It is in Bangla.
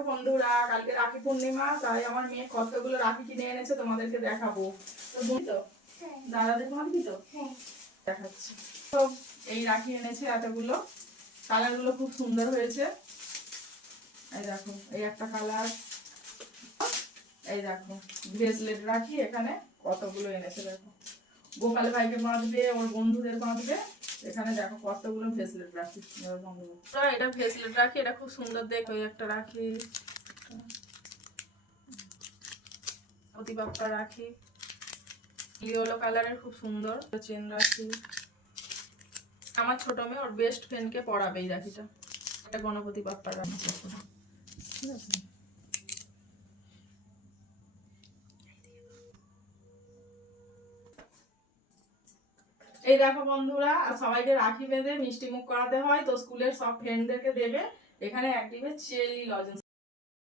দেখো বন্ধুরা, কালকে রাখি পূর্ণিমা, তাই আমার মেয়ে কতগুলো রাখি কিনে এনেছে তোমাদেরকে দেখাবো। তো বুঝি তো দাদাদের মানবি তো দেখাচ্ছি। তো এই রাখি এনেছে এতগুলো, কালার গুলো খুব সুন্দর হয়েছে। এই দেখো, এই একটা কালার, এই দেখো ব্রেসলেট রাখি এখানে কতগুলো এনেছে। দেখো গোপাল ভাইকে বাঁধবে, ওর বন্ধুদের বাঁধবে। এখানে দেখো কতগুলো ব্রেসলেট রাখি। এটা ব্রেসলেট রাখি, এটা খুব সুন্দর দেখো। এই একটা রাখি, অতি বাপ্পা রাখি, ইয়েলো কালারের খুব সুন্দর চেন রাখি। আমার ছোট মেয়ে ওর বেস্ট ফ্রেন্ডকে পরাবে এই রাখিটা। এটা গণপতি বাপ্পার রাখি, ঠিক আছে। এই দেখো বন্ধুরা, সবাইকে রাখি বেঁধে মিষ্টি মুখ করাতে হয়, তো স্কুলের সব ফ্রেন্ডদেরকে দেবে। এখানে এক ডিবে চেরি লজেন্স